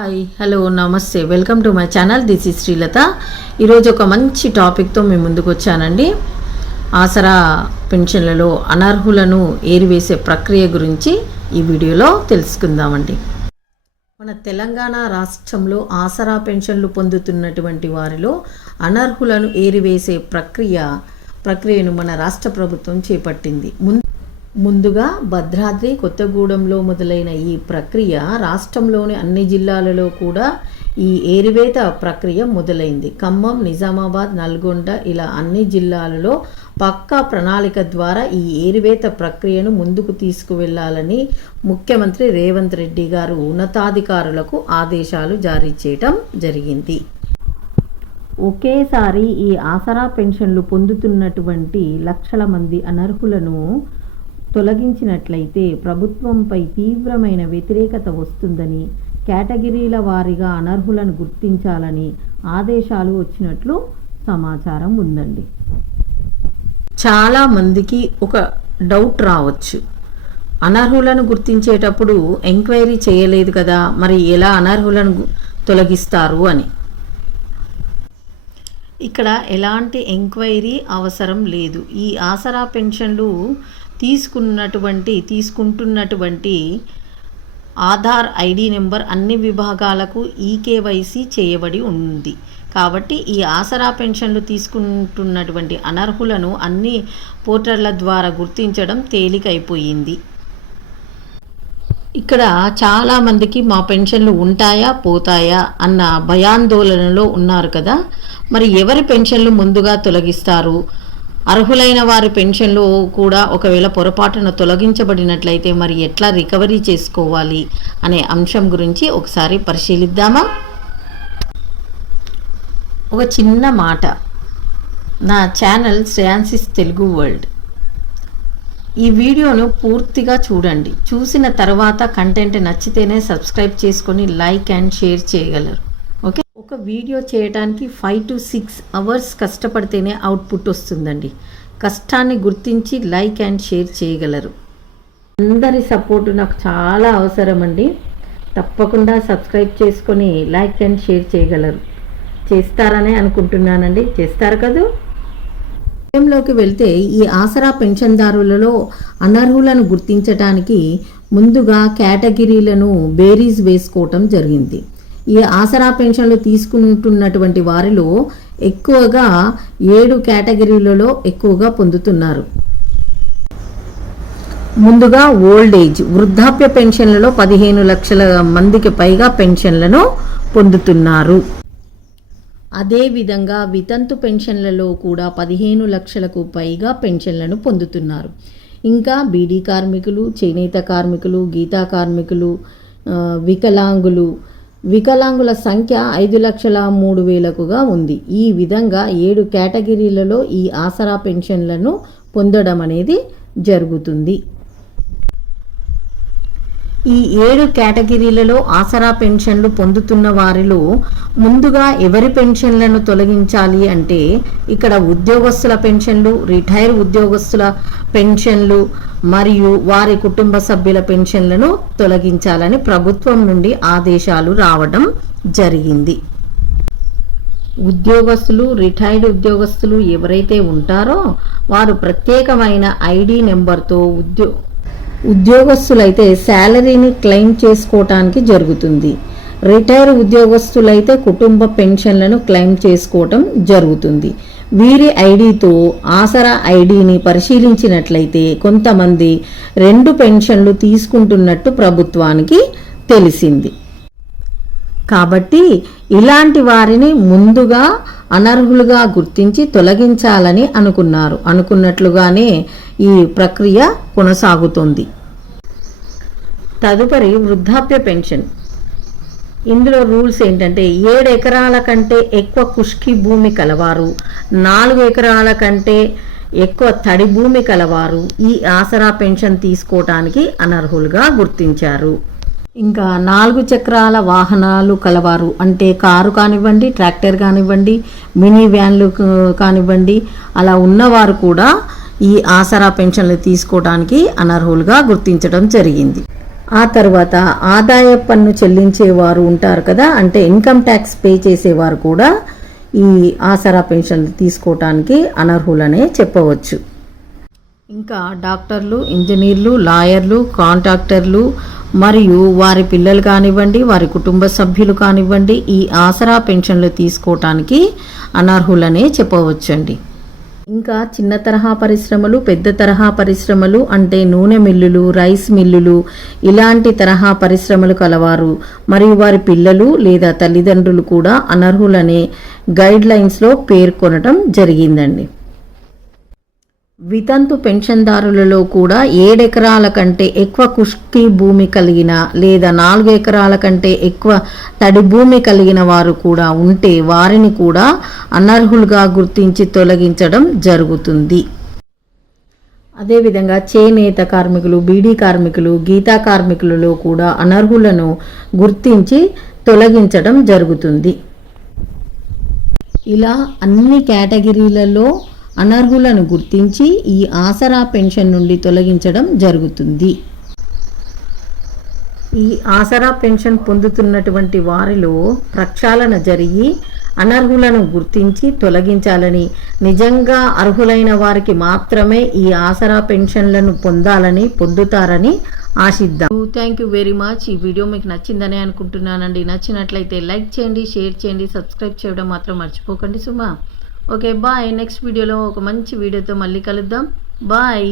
Hi hello నమస్తే welcome to my channel. This is Srilatha. ఈరోజు ఒక మంచి టాపిక్తో మేము ముందుకు వచ్చానండి. ఆసరా పెన్షన్లలో అనర్హులను ఏరివేసే ప్రక్రియ గురించి ఈ వీడియోలో తెలుసుకుందామండి. మన తెలంగాణ రాష్ట్రంలో ఆసరా పెన్షన్లు పొందుతున్నటువంటి వారిలో అనర్హులను ఏరివేసే ప్రక్రియను మన రాష్ట్ర ప్రభుత్వం చేపట్టింది. ముందుగా భద్రాద్రి, కొత్తగూడెంలో మొదలైన ఈ ప్రక్రియ రాష్ట్రంలోని అన్ని జిల్లాలలో కూడా ఈ ఏరివేత ప్రక్రియ మొదలైంది. ఖమ్మం, నిజామాబాద్, నల్గొండ ఇలా అన్ని జిల్లాలలో పక్కా ప్రణాళిక ద్వారా ఈ ఏరివేత ప్రక్రియను ముందుకు తీసుకువెళ్లాలని ముఖ్యమంత్రి రేవంత్ రెడ్డి గారు ఉన్నతాధికారులకు ఆదేశాలు జారీ చేయడం జరిగింది. ఒకేసారి ఈ ఆసరా పెన్షన్లు పొందుతున్నటువంటి లక్షల మంది అనర్హులను తొలగించినట్లయితే ప్రభుత్వంపై తీవ్రమైన వ్యతిరేకత వస్తుందని, కేటగిరీల వారీగా అనర్హులను గుర్తించాలని ఆదేశాలు వచ్చినట్లు సమాచారం ఉందండి. చాలా మందికి ఒక డౌట్ రావచ్చు, అనర్హులను గుర్తించేటప్పుడు ఎంక్వైరీ చేయలేదు కదా, మరి ఎలా అనర్హులను తొలగిస్తారు అని. ఇక్కడ ఎలాంటి ఎంక్వైరీ అవసరం లేదు. ఈ ఆసరా పెన్షన్లు తీసుకుంటున్నటువంటి ఆధార్ ఐడి నెంబర్ అన్ని విభాగాలకు ఈకేవైసీ చేయబడి ఉంది. కాబట్టి ఈ ఆసరా పెన్షన్లు తీసుకుంటున్నటువంటి అనర్హులను అన్ని పోర్టళ్ల ద్వారా గుర్తించడం తేలికైపోయింది. ఇక్కడ చాలామందికి మా పెన్షన్లు ఉంటాయా పోతాయా అన్న భయాందోళనలో ఉన్నారు కదా. మరి ఎవరి పెన్షన్లు ముందుగా తొలగిస్తారు? అర్హులైన వారి పెన్షన్లు కూడా ఒకవేళ పొరపాటున తొలగించబడినట్లయితే మరి ఎట్లా రికవరీ చేసుకోవాలి అనే అంశం గురించి ఒకసారి పరిశీలిద్దామా. ఒక చిన్న మాట, నా ఛానల్ శ్రేయాన్సిస్ తెలుగు వరల్డ్. ఈ వీడియోను పూర్తిగా చూడండి. చూసిన తర్వాత కంటెంట్ నచ్చితేనే సబ్స్క్రైబ్ చేసుకొని లైక్ అండ్ షేర్ చేయగలరు. ఓకే, ఒక వీడియో చేయడానికి 5 to 6 hours కష్టపడితేనే అవుట్పుట్ వస్తుందండి. కష్టాన్ని గుర్తించి లైక్ అండ్ షేర్ చేయగలరు. అందరి సపోర్టు నాకు చాలా అవసరం అండి. తప్పకుండా సబ్స్క్రైబ్ చేసుకొని లైక్ అండ్ షేర్ చేయగలరు. చేస్తారనే అనుకుంటున్నానండి. చేస్తారు కదా. విషయంలోకి వెళ్తే ఈ ఆసరా పెన్షన్దారులలో అనర్హులను గుర్తించడానికి ముందుగా కేటగిరీలను బేరీజ్ వేసుకోవటం జరిగింది. ఈ ఆసరా పెన్షన్లు తీసుకుంటున్నటువంటి వారిలో ఎక్కువగా 7 కేటగిరీలలో ఎక్కువగా పొందుతున్నారు. ముందుగా ఓల్డ్ ఏజ్, వృద్ధాప్య పెన్షన్లలో 15 లక్షల మందికి పైగా పెన్షన్లను పొందుతున్నారు. అదేవిధంగా వితంతు పెన్షన్లలో కూడా 15 లక్షలకు పైగా పెన్షన్లను పొందుతున్నారు. ఇంకా బీడీ కార్మికులు, చేనేత కార్మికులు, గీతా కార్మికులు, వికలాంగుల సంఖ్య 5,03,000గా ఉంది. ఈ విధంగా 7 కేటగిరీలలో ఈ ఆసరా పెన్షన్లను పొందడం అనేది జరుగుతుంది. ఈ 7 కేటగిరీలలో ఆసరా పెన్షన్లు పొందుతున్న వారిలో ముందుగా ఎవరి పెన్షన్లను తొలగించాలి అంటే ఇక్కడ ఉద్యోగస్తుల పెన్షన్లు, రిటైర్ ఉద్యోగస్తుల పెన్షన్లు మరియు వారి కుటుంబ సభ్యుల పెన్షన్లను తొలగించాలని ప్రభుత్వం నుండి ఆదేశాలు రావడం జరిగింది. ఉద్యోగస్తులు, రిటైర్డ్ ఉద్యోగస్తులు ఎవరైతే ఉంటారో వారు ప్రత్యేకమైన ఐడి నెంబర్తో ఉద్యోగస్తులైతే శాలరీని క్లెయిమ్ చేసుకోవటానికి జరుగుతుంది. రిటైర్ ఉద్యోగస్తులైతే కుటుంబ పెన్షన్లను క్లెయిమ్ చేసుకోవటం జరుగుతుంది. వీరి ఐడితో ఆసరా ఐడిని పరిశీలించినట్లయితే కొంతమంది 2 పెన్షన్లు తీసుకుంటున్నట్టు ప్రభుత్వానికి తెలిసింది. కాబట్టి ఇలాంటి వారిని ముందుగా అనర్హులుగా గుర్తించి తొలగించాలని అనుకున్నట్లుగానే ఈ ప్రక్రియ కొనసాగుతుంది. తదుపరి వృద్ధాప్య పెన్షన్. ఇందులో రూల్స్ ఏంటంటే 7 ఎకరాల కంటే ఎక్కువ ఖుష్కీ భూమి కలవారు, 4 ఎకరాల కంటే ఎక్కువ తడి భూమి కలవారు ఈ ఆసరా పెన్షన్ తీసుకోవటానికి అనర్హులుగా గుర్తించారు. ఇంకా 4 చక్రాల వాహనాలు కలవారు అంటే కారు కానివ్వండి, ట్రాక్టర్ కానివ్వండి, మినీ వ్యాన్లు కానివ్వండి, అలా ఉన్నవారు కూడా ఈ ఆసరా పెన్షన్లు తీసుకోవడానికి అనర్హులుగా గుర్తించడం జరిగింది. ఆ తర్వాత ఆదాయ పన్ను చెల్లించేవారు ఉంటారు కదా, అంటే ఇన్కమ్ ట్యాక్స్ పే చేసేవారు కూడా ఈ ఆసరా పెన్షన్లు తీసుకోవటానికి అనర్హులనే చెప్పవచ్చు. ఇంకా డాక్టర్లు, ఇంజనీర్లు, లాయర్లు, కాంట్రాక్టర్లు మరియు వారి పిల్లలు కానివ్వండి, వారి కుటుంబ సభ్యులు కానివ్వండి ఈ ఆసరా పెన్షన్లు తీసుకోవటానికి అనర్హులనే చెప్పవచ్చండి. ఇంకా చిన్న తరహా పరిశ్రమలు, పెద్ద తరహా పరిశ్రమలు అంటే నూనె మిల్లులు, రైస్ మిల్లులు ఇలాంటి తరహా పరిశ్రమలు కలవారు మరియు వారి పిల్లలు లేదా తల్లిదండ్రులు కూడా అనర్హులనే గైడ్ లైన్స్లో పేర్కొనటం జరిగిందండి. వితంతు పెన్షన్దారులలో కూడా 7 ఎకరాల కంటే ఎక్కువ ఖుష్కీ భూమి కలిగిన లేదా 4 ఎకరాల కంటే ఎక్కువ తడి భూమి కలిగిన వారు కూడా ఉంటే వారిని కూడా అనర్హులుగా గుర్తించి తొలగించడం జరుగుతుంది. అదేవిధంగా చేనేత కార్మికులు, బీడీ కార్మికులు, గీతా కార్మికులలో కూడా అనర్హులను గుర్తించి తొలగించడం జరుగుతుంది. ఇలా అన్ని కేటగిరీలలో అనర్హులను గుర్తించి ఈ ఆసరా పెన్షన్ నుండి తొలగించడం జరుగుతుంది. ఈ ఆసరా పెన్షన్ పొందుతున్నటువంటి వారిలో ప్రక్షాళన జరిగి అనర్హులను గుర్తించి తొలగించాలని, నిజంగా అర్హులైన వారికి మాత్రమే ఈ ఆసరా పెన్షన్లను పొందుతారని ఆశిద్దాం. Thank you very much. ఈ వీడియో మీకు నచ్చిందని అనుకుంటున్నానండి. నచ్చినట్లయితే లైక్ చేయండి, షేర్ చేయండి, సబ్స్క్రైబ్ చేయడం మాత్రం మర్చిపోకండి సుమా. Okay bye. నెక్స్ట్ వీడియోలో ఒక మంచి వీడియోతో మళ్ళీ కలుద్దాం. బాయ్.